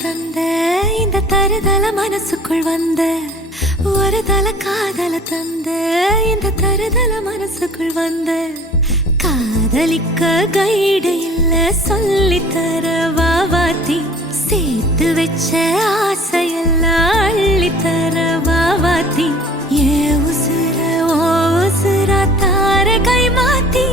தந்த இந்த தருதல மனசுக்குள் வந்த ஒரு தல காதல தந்த இந்த தருதல மனசுக்குள் வந்த காதலிக்க கைடு இல்ல சொல்லித்தர வாவாத்தி சேர்த்து வச்ச ஆசையெல்லாம் அள்ளித்தர வாவாத்தி ஏ உசுர ஓ உசுரா தார கை மாத்தி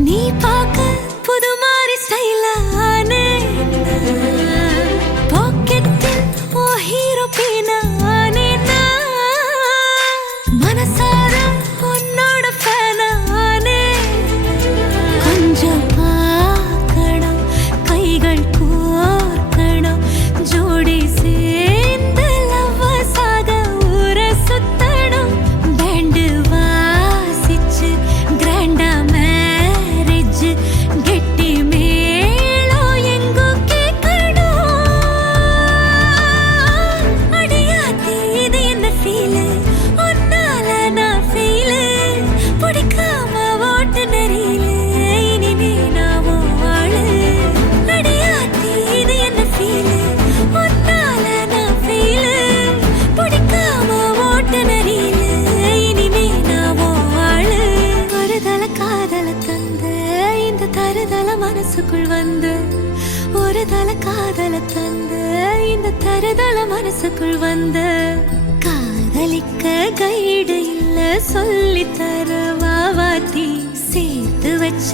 நீ பார்க்க புது மாதிரி ஸ்டைலானே பாக்கெட்டில் ஓ ஹீரோ பீனானே மனசார உன்னோட ஃபேனானே கொஞ்சம் பார்க்கணும் கைகள் கோர்க்கணும் ஜோடி சேர்ந்து லவ்வஸாக ஊர சுத்தணும் பேண்டு வாசிச்சு கிராண்டா மனசுக்குள் வந்து ஒரு தல காதல தந்த இந்த தருதல மனசுக்குள் வந்து காதலிக்க கைடு இல்ல சொல்லித்தர வாவாத்தி சேர்த்து வச்ச